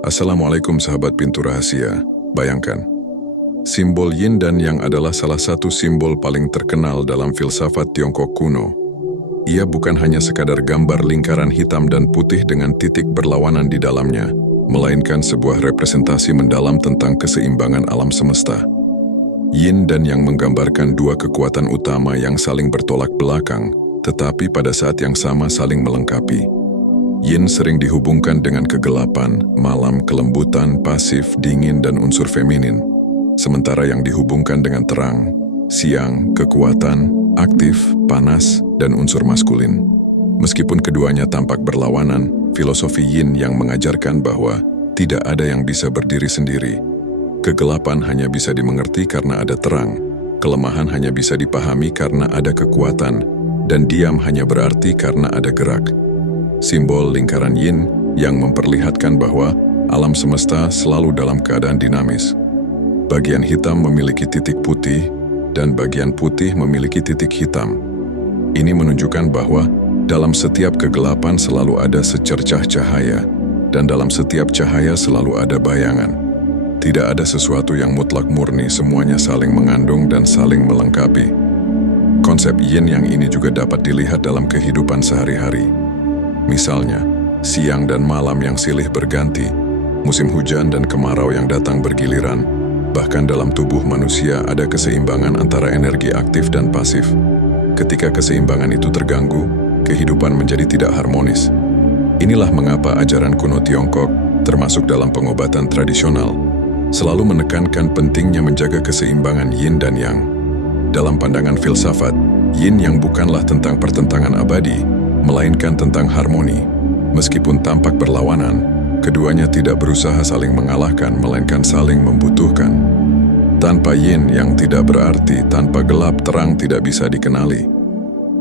Assalamualaikum sahabat pintu rahasia. Bayangkan, simbol yin dan yang adalah salah satu simbol paling terkenal dalam filsafat Tiongkok kuno. Ia bukan hanya sekadar gambar lingkaran hitam dan putih dengan titik berlawanan di dalamnya, melainkan sebuah representasi mendalam tentang keseimbangan alam semesta. Yin dan yang menggambarkan dua kekuatan utama yang saling bertolak belakang, tetapi pada saat yang sama saling melengkapi. Yin sering dihubungkan dengan kegelapan, malam, kelembutan, pasif, dingin, dan unsur feminin. Sementara yang dihubungkan dengan terang, siang, kekuatan, aktif, panas, dan unsur maskulin. Meskipun keduanya tampak berlawanan, filosofi Yin yang mengajarkan bahwa tidak ada yang bisa berdiri sendiri. Kegelapan hanya bisa dimengerti karena ada terang, kelemahan hanya bisa dipahami karena ada kekuatan, dan diam hanya berarti karena ada gerak. Simbol lingkaran yin yang memperlihatkan bahwa alam semesta selalu dalam keadaan dinamis. Bagian hitam memiliki titik putih dan bagian putih memiliki titik hitam. Ini menunjukkan bahwa dalam setiap kegelapan selalu ada secercah cahaya dan dalam setiap cahaya selalu ada bayangan. Tidak ada sesuatu yang mutlak murni, semuanya saling mengandung dan saling melengkapi. Konsep yin yang ini juga dapat dilihat dalam kehidupan sehari-hari. Misalnya, siang dan malam yang silih berganti, musim hujan dan kemarau yang datang bergiliran. Bahkan dalam tubuh manusia ada keseimbangan antara energi aktif dan pasif. Ketika keseimbangan itu terganggu, kehidupan menjadi tidak harmonis. Inilah mengapa ajaran kuno Tiongkok, termasuk dalam pengobatan tradisional, selalu menekankan pentingnya menjaga keseimbangan yin dan yang. Dalam pandangan filsafat, yin yang bukanlah tentang pertentangan abadi, melainkan tentang harmoni. Meskipun tampak berlawanan, keduanya tidak berusaha saling mengalahkan, melainkan saling membutuhkan. Tanpa yin yang tidak berarti, tanpa gelap terang tidak bisa dikenali.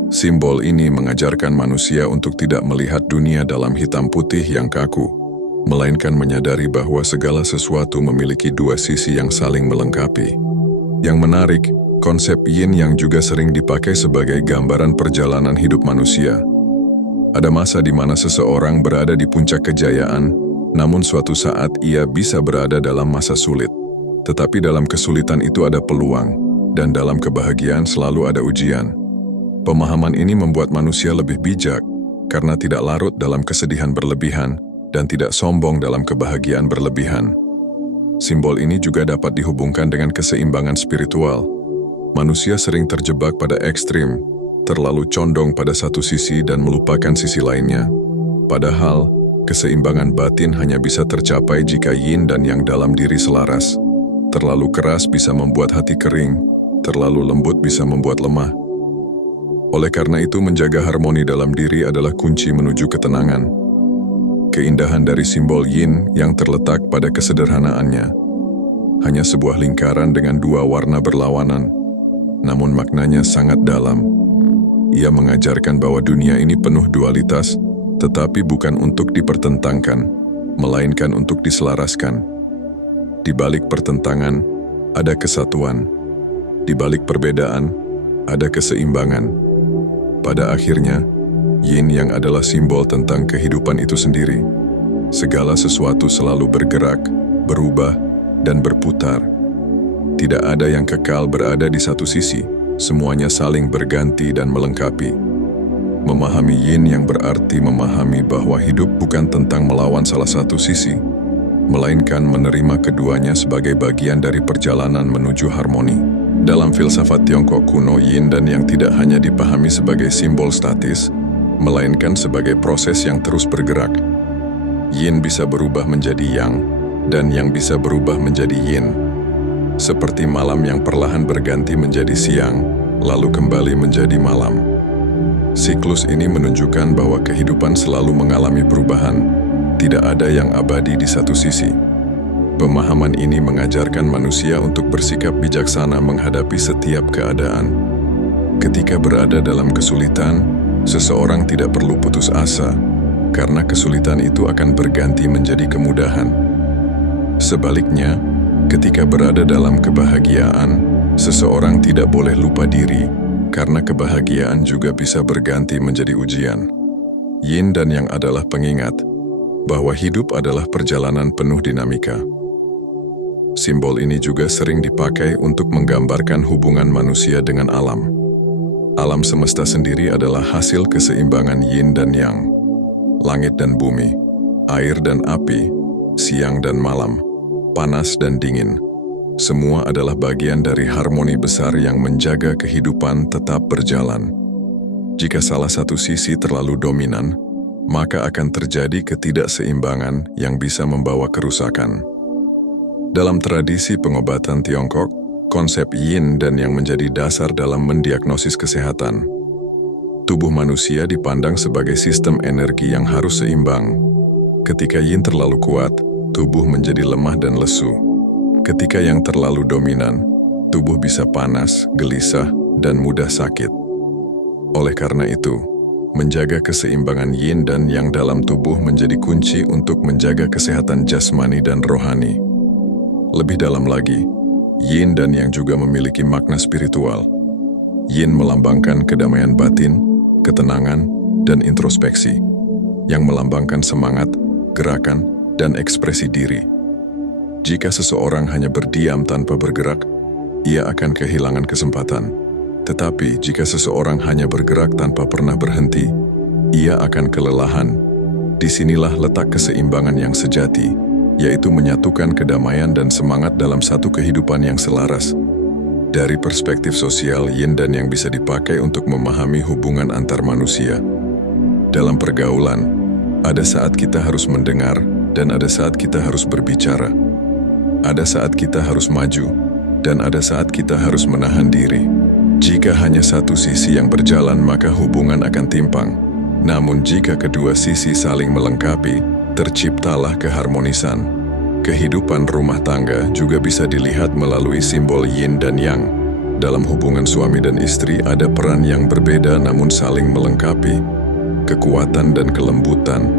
Simbol ini mengajarkan manusia untuk tidak melihat dunia dalam hitam putih yang kaku, melainkan menyadari bahwa segala sesuatu memiliki dua sisi yang saling melengkapi. Yang menarik, konsep yin yang juga sering dipakai sebagai gambaran perjalanan hidup manusia. Ada masa di mana seseorang berada di puncak kejayaan, namun suatu saat ia bisa berada dalam masa sulit. Tetapi dalam kesulitan itu ada peluang, dan dalam kebahagiaan selalu ada ujian. Pemahaman ini membuat manusia lebih bijak, karena tidak larut dalam kesedihan berlebihan, dan tidak sombong dalam kebahagiaan berlebihan. Simbol ini juga dapat dihubungkan dengan keseimbangan spiritual. Manusia sering terjebak pada ekstrim, terlalu condong pada satu sisi dan melupakan sisi lainnya. Padahal, keseimbangan batin hanya bisa tercapai jika yin dan yang dalam diri selaras. Terlalu keras bisa membuat hati kering, terlalu lembut bisa membuat lemah. Oleh karena itu, menjaga harmoni dalam diri adalah kunci menuju ketenangan. Keindahan dari simbol yin yang terletak pada kesederhanaannya. Hanya sebuah lingkaran dengan dua warna berlawanan, namun maknanya sangat dalam. Ia mengajarkan bahwa dunia ini penuh dualitas, tetapi bukan untuk dipertentangkan, melainkan untuk diselaraskan. Di balik pertentangan, ada kesatuan. Di balik perbedaan, ada keseimbangan. Pada akhirnya, yin yang adalah simbol tentang kehidupan itu sendiri. Segala sesuatu selalu bergerak, berubah, dan berputar. Tidak ada yang kekal berada di satu sisi. Semuanya saling berganti dan melengkapi. Memahami yin yang berarti memahami bahwa hidup bukan tentang melawan salah satu sisi, melainkan menerima keduanya sebagai bagian dari perjalanan menuju harmoni. Dalam filsafat Tiongkok kuno, yin dan yang tidak hanya dipahami sebagai simbol statis, melainkan sebagai proses yang terus bergerak. Yin bisa berubah menjadi yang, dan yang bisa berubah menjadi yin. Seperti malam yang perlahan berganti menjadi siang, lalu kembali menjadi malam. Siklus ini menunjukkan bahwa kehidupan selalu mengalami perubahan. Tidak ada yang abadi di satu sisi. Pemahaman ini mengajarkan manusia untuk bersikap bijaksana menghadapi setiap keadaan. Ketika berada dalam kesulitan, seseorang tidak perlu putus asa, karena kesulitan itu akan berganti menjadi kemudahan. Sebaliknya, ketika berada dalam kebahagiaan, seseorang tidak boleh lupa diri, karena kebahagiaan juga bisa berganti menjadi ujian. Yin dan yang adalah pengingat bahwa hidup adalah perjalanan penuh dinamika. Simbol ini juga sering dipakai untuk menggambarkan hubungan manusia dengan alam. Alam semesta sendiri adalah hasil keseimbangan yin dan yang, langit dan bumi, air dan api, siang dan malam, panas dan dingin. Semua adalah bagian dari harmoni besar yang menjaga kehidupan tetap berjalan. Jika salah satu sisi terlalu dominan, maka akan terjadi ketidakseimbangan yang bisa membawa kerusakan. Dalam tradisi pengobatan Tiongkok, konsep yin dan yang menjadi dasar dalam mendiagnosis kesehatan. Tubuh manusia dipandang sebagai sistem energi yang harus seimbang. Ketika yin terlalu kuat, tubuh menjadi lemah dan lesu. Ketika yang terlalu dominan, tubuh bisa panas, gelisah, dan mudah sakit. Oleh karena itu, menjaga keseimbangan yin dan yang dalam tubuh menjadi kunci untuk menjaga kesehatan jasmani dan rohani. Lebih dalam lagi, yin dan yang juga memiliki makna spiritual. Yin melambangkan kedamaian batin, ketenangan, dan introspeksi, yang melambangkan semangat, gerakan, dan ekspresi diri. Jika seseorang hanya berdiam tanpa bergerak, ia akan kehilangan kesempatan. Tetapi jika seseorang hanya bergerak tanpa pernah berhenti, ia akan kelelahan. Disinilah letak keseimbangan yang sejati, yaitu menyatukan kedamaian dan semangat dalam satu kehidupan yang selaras. Dari perspektif sosial, yin dan yang bisa dipakai untuk memahami hubungan antar manusia. Dalam pergaulan, ada saat kita harus mendengar dan ada saat kita harus berbicara. Ada saat kita harus maju dan ada saat kita harus menahan diri. Jika hanya satu sisi yang berjalan, maka hubungan akan timpang. Namun jika kedua sisi saling melengkapi, terciptalah keharmonisan. Kehidupan rumah tangga juga bisa dilihat melalui simbol yin dan yang. Dalam hubungan suami dan istri ada peran yang berbeda namun saling melengkapi. Kekuatan dan kelembutan,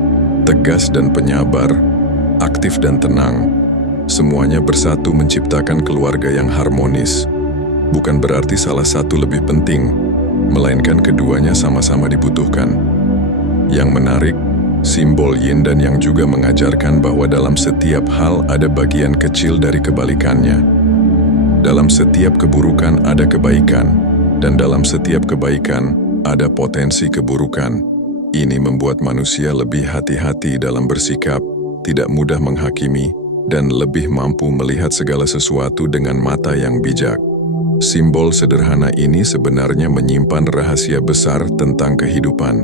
tegas dan penyabar, aktif dan tenang. Semuanya bersatu menciptakan keluarga yang harmonis. Bukan berarti salah satu lebih penting, melainkan keduanya sama-sama dibutuhkan. Yang menarik, simbol yin dan yang juga mengajarkan bahwa dalam setiap hal ada bagian kecil dari kebalikannya. Dalam setiap keburukan ada kebaikan, dan dalam setiap kebaikan ada potensi keburukan. Ini membuat manusia lebih hati-hati dalam bersikap, tidak mudah menghakimi, dan lebih mampu melihat segala sesuatu dengan mata yang bijak. Simbol sederhana ini sebenarnya menyimpan rahasia besar tentang kehidupan.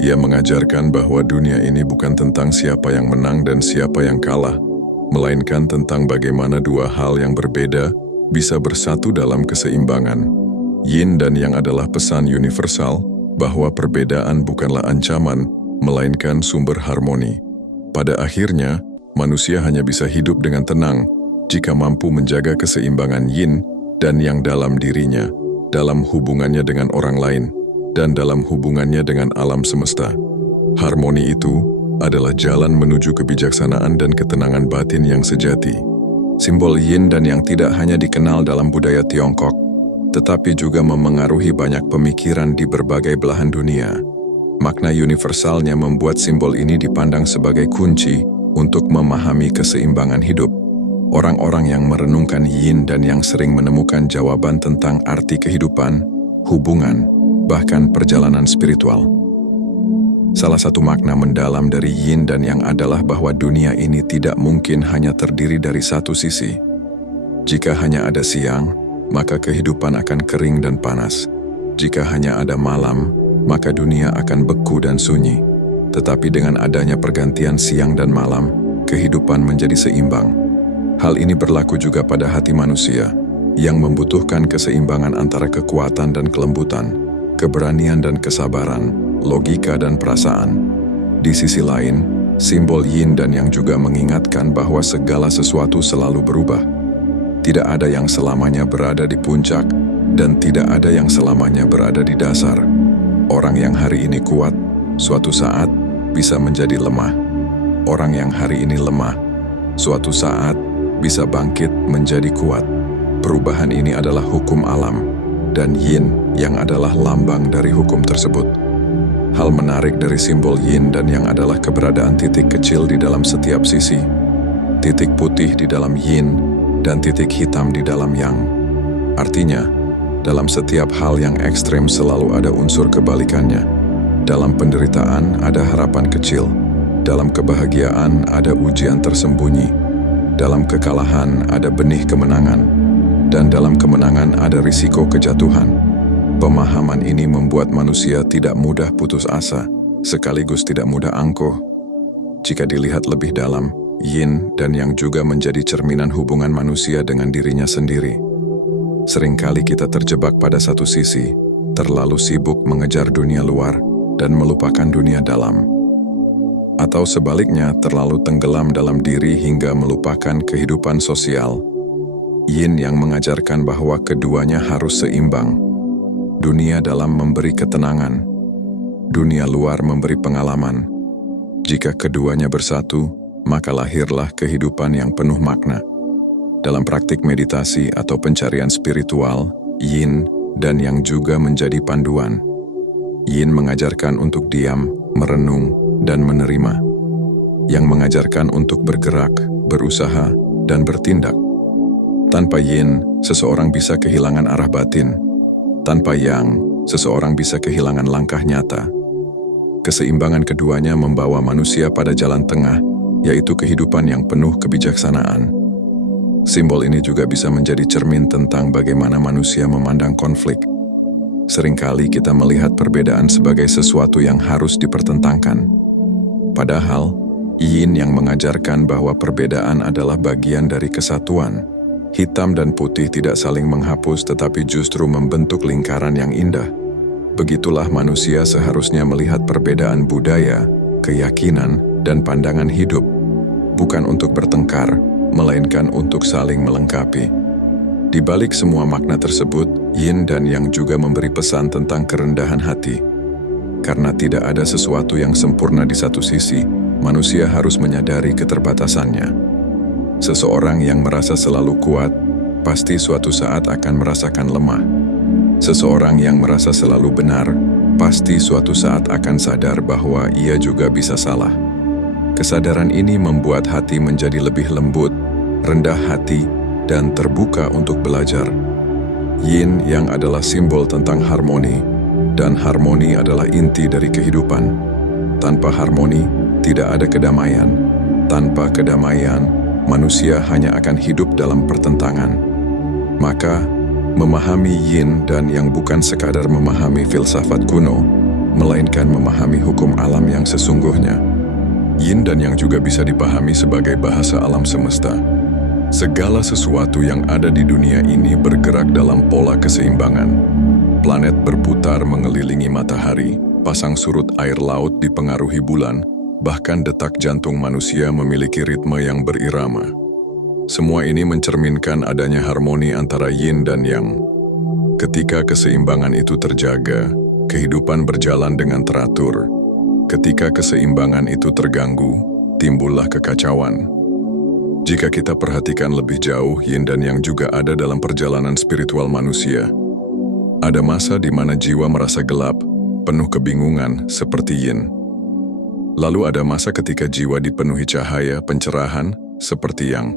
Ia mengajarkan bahwa dunia ini bukan tentang siapa yang menang dan siapa yang kalah, melainkan tentang bagaimana dua hal yang berbeda bisa bersatu dalam keseimbangan. Yin dan yang adalah pesan universal bahwa perbedaan bukanlah ancaman, melainkan sumber harmoni. Pada akhirnya, manusia hanya bisa hidup dengan tenang jika mampu menjaga keseimbangan yin dan yang dalam dirinya, dalam hubungannya dengan orang lain, dan dalam hubungannya dengan alam semesta. Harmoni itu adalah jalan menuju kebijaksanaan dan ketenangan batin yang sejati. Simbol yin dan yang tidak hanya dikenal dalam budaya Tiongkok, tetapi juga memengaruhi banyak pemikiran di berbagai belahan dunia. Makna universalnya membuat simbol ini dipandang sebagai kunci untuk memahami keseimbangan hidup. Orang-orang yang merenungkan yin dan yang sering menemukan jawaban tentang arti kehidupan, hubungan, bahkan perjalanan spiritual. Salah satu makna mendalam dari yin dan yang adalah bahwa dunia ini tidak mungkin hanya terdiri dari satu sisi. Jika hanya ada siang, maka kehidupan akan kering dan panas. Jika hanya ada malam, maka dunia akan beku dan sunyi. Tetapi dengan adanya pergantian siang dan malam, kehidupan menjadi seimbang. Hal ini berlaku juga pada hati manusia, yang membutuhkan keseimbangan antara kekuatan dan kelembutan, keberanian dan kesabaran, logika dan perasaan. Di sisi lain, simbol yin dan yang juga mengingatkan bahwa segala sesuatu selalu berubah. Tidak ada yang selamanya berada di puncak, dan tidak ada yang selamanya berada di dasar. Orang yang hari ini kuat, suatu saat bisa menjadi lemah. Orang yang hari ini lemah, suatu saat bisa bangkit menjadi kuat. Perubahan ini adalah hukum alam, dan yin yang adalah lambang dari hukum tersebut. Hal menarik dari simbol yin dan yang adalah keberadaan titik kecil di dalam setiap sisi. Titik putih di dalam yin dan titik hitam di dalam yang. Artinya, dalam setiap hal yang ekstrem selalu ada unsur kebalikannya. Dalam penderitaan ada harapan kecil. Dalam kebahagiaan ada ujian tersembunyi. Dalam kekalahan ada benih kemenangan. Dan dalam kemenangan ada risiko kejatuhan. Pemahaman ini membuat manusia tidak mudah putus asa, sekaligus tidak mudah angkuh. Jika dilihat lebih dalam, yin dan yang juga menjadi cerminan hubungan manusia dengan dirinya sendiri. Seringkali kita terjebak pada satu sisi, terlalu sibuk mengejar dunia luar dan melupakan dunia dalam. Atau sebaliknya, terlalu tenggelam dalam diri hingga melupakan kehidupan sosial. Yin yang mengajarkan bahwa keduanya harus seimbang. Dunia dalam memberi ketenangan, dunia luar memberi pengalaman. Jika keduanya bersatu, maka lahirlah kehidupan yang penuh makna. Dalam praktik meditasi atau pencarian spiritual, yin dan yang juga menjadi panduan. Yin mengajarkan untuk diam, merenung, dan menerima. Yang mengajarkan untuk bergerak, berusaha, dan bertindak. Tanpa yin, seseorang bisa kehilangan arah batin. Tanpa yang, seseorang bisa kehilangan langkah nyata. Keseimbangan keduanya membawa manusia pada jalan tengah, yaitu kehidupan yang penuh kebijaksanaan. Simbol ini juga bisa menjadi cermin tentang bagaimana manusia memandang konflik. Seringkali kita melihat perbedaan sebagai sesuatu yang harus dipertentangkan. Padahal, yin yang mengajarkan bahwa perbedaan adalah bagian dari kesatuan. Hitam dan putih tidak saling menghapus tetapi justru membentuk lingkaran yang indah. Begitulah manusia seharusnya melihat perbedaan budaya, keyakinan, dan pandangan hidup. Bukan untuk bertengkar, melainkan untuk saling melengkapi. Di balik semua makna tersebut, yin dan yang juga memberi pesan tentang kerendahan hati. Karena tidak ada sesuatu yang sempurna di satu sisi, manusia harus menyadari keterbatasannya. Seseorang yang merasa selalu kuat, pasti suatu saat akan merasakan lemah. Seseorang yang merasa selalu benar, pasti suatu saat akan sadar bahwa ia juga bisa salah. Kesadaran ini membuat hati menjadi lebih lembut, rendah hati, dan terbuka untuk belajar. Yin yang adalah simbol tentang harmoni, dan harmoni adalah inti dari kehidupan. Tanpa harmoni, tidak ada kedamaian. Tanpa kedamaian, manusia hanya akan hidup dalam pertentangan. Maka, memahami yin dan yang bukan sekadar memahami filsafat kuno, melainkan memahami hukum alam yang sesungguhnya. Yin dan yang juga bisa dipahami sebagai bahasa alam semesta. Segala sesuatu yang ada di dunia ini bergerak dalam pola keseimbangan. Planet berputar mengelilingi matahari, pasang surut air laut dipengaruhi bulan, bahkan detak jantung manusia memiliki ritme yang berirama. Semua ini mencerminkan adanya harmoni antara yin dan yang. Ketika keseimbangan itu terjaga, kehidupan berjalan dengan teratur. Ketika keseimbangan itu terganggu, timbullah kekacauan. Jika kita perhatikan lebih jauh, yin dan yang juga ada dalam perjalanan spiritual manusia. Ada masa di mana jiwa merasa gelap, penuh kebingungan, seperti yin. Lalu ada masa ketika jiwa dipenuhi cahaya, pencerahan, seperti yang.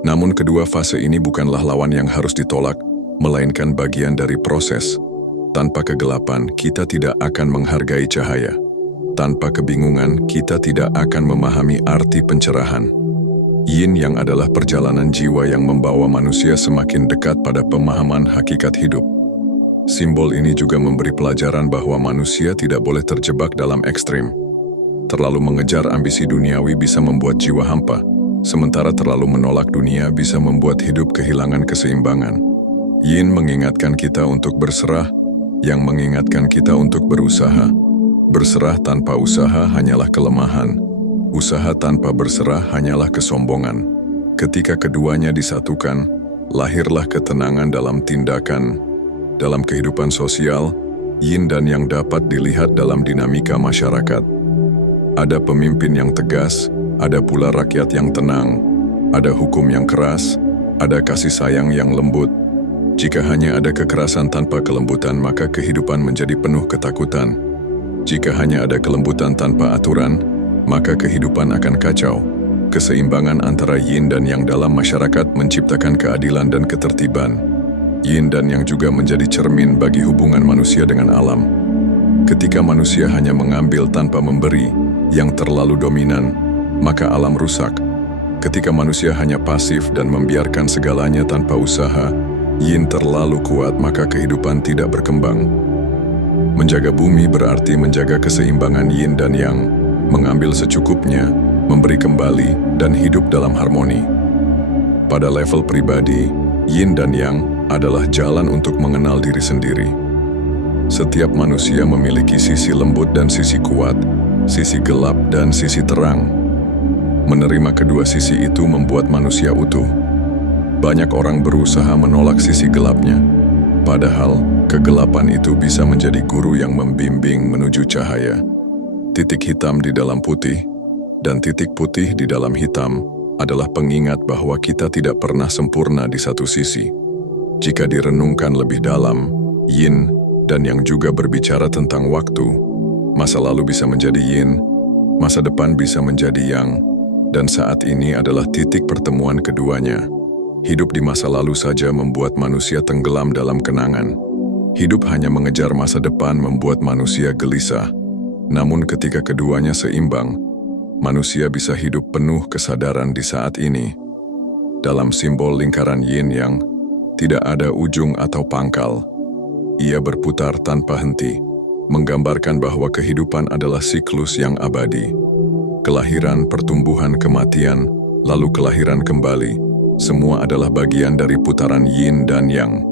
Namun kedua fase ini bukanlah lawan yang harus ditolak, melainkan bagian dari proses. Tanpa kegelapan, kita tidak akan menghargai cahaya. Tanpa kebingungan, kita tidak akan memahami arti pencerahan. Yin yang adalah perjalanan jiwa yang membawa manusia semakin dekat pada pemahaman hakikat hidup. Simbol ini juga memberi pelajaran bahwa manusia tidak boleh terjebak dalam ekstrim. Terlalu mengejar ambisi duniawi bisa membuat jiwa hampa, sementara terlalu menolak dunia bisa membuat hidup kehilangan keseimbangan. Yin mengingatkan kita untuk berserah, yang mengingatkan kita untuk berusaha. Berserah tanpa usaha hanyalah kelemahan. Usaha tanpa berserah hanyalah kesombongan. Ketika keduanya disatukan, lahirlah ketenangan dalam tindakan. Dalam kehidupan sosial, yin dan yang dapat dilihat dalam dinamika masyarakat. Ada pemimpin yang tegas, ada pula rakyat yang tenang. Ada hukum yang keras, ada kasih sayang yang lembut. Jika hanya ada kekerasan tanpa kelembutan, maka kehidupan menjadi penuh ketakutan. Jika hanya ada kelembutan tanpa aturan, maka kehidupan akan kacau. Keseimbangan antara yin dan yang dalam masyarakat menciptakan keadilan dan ketertiban. Yin dan yang juga menjadi cermin bagi hubungan manusia dengan alam. Ketika manusia hanya mengambil tanpa memberi, yang terlalu dominan, maka alam rusak. Ketika manusia hanya pasif dan membiarkan segalanya tanpa usaha, yin terlalu kuat, maka kehidupan tidak berkembang. Menjaga bumi berarti menjaga keseimbangan yin dan yang, mengambil secukupnya, memberi kembali, dan hidup dalam harmoni. Pada level pribadi, yin dan yang adalah jalan untuk mengenal diri sendiri. Setiap manusia memiliki sisi lembut dan sisi kuat, sisi gelap dan sisi terang. Menerima kedua sisi itu membuat manusia utuh. Banyak orang berusaha menolak sisi gelapnya, padahal kegelapan itu bisa menjadi guru yang membimbing menuju cahaya. Titik hitam di dalam putih dan titik putih di dalam hitam adalah pengingat bahwa kita tidak pernah sempurna di satu sisi. Jika direnungkan lebih dalam, yin dan yang juga berbicara tentang waktu. Masa lalu bisa menjadi yin, masa depan bisa menjadi yang, dan saat ini adalah titik pertemuan keduanya. Hidup di masa lalu saja membuat manusia tenggelam dalam kenangan. Hidup hanya mengejar masa depan membuat manusia gelisah. Namun ketika keduanya seimbang, manusia bisa hidup penuh kesadaran di saat ini. Dalam simbol lingkaran yin yang, tidak ada ujung atau pangkal. Ia berputar tanpa henti, menggambarkan bahwa kehidupan adalah siklus yang abadi. Kelahiran, pertumbuhan, kematian, lalu kelahiran kembali, semua adalah bagian dari putaran yin dan yang.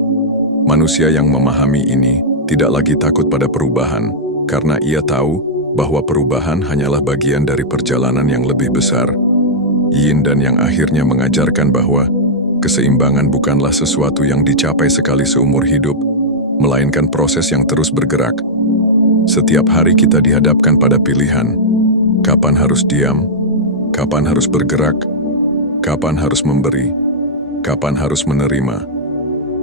Manusia yang memahami ini tidak lagi takut pada perubahan, karena ia tahu bahwa perubahan hanyalah bagian dari perjalanan yang lebih besar. Yin dan yang akhirnya mengajarkan bahwa keseimbangan bukanlah sesuatu yang dicapai sekali seumur hidup, melainkan proses yang terus bergerak. Setiap hari kita dihadapkan pada pilihan. Kapan harus diam, kapan harus bergerak, kapan harus memberi, kapan harus menerima.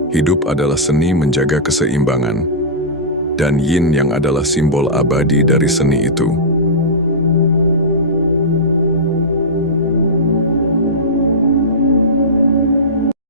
Hidup adalah seni menjaga keseimbangan, dan yin yang adalah simbol abadi dari seni itu.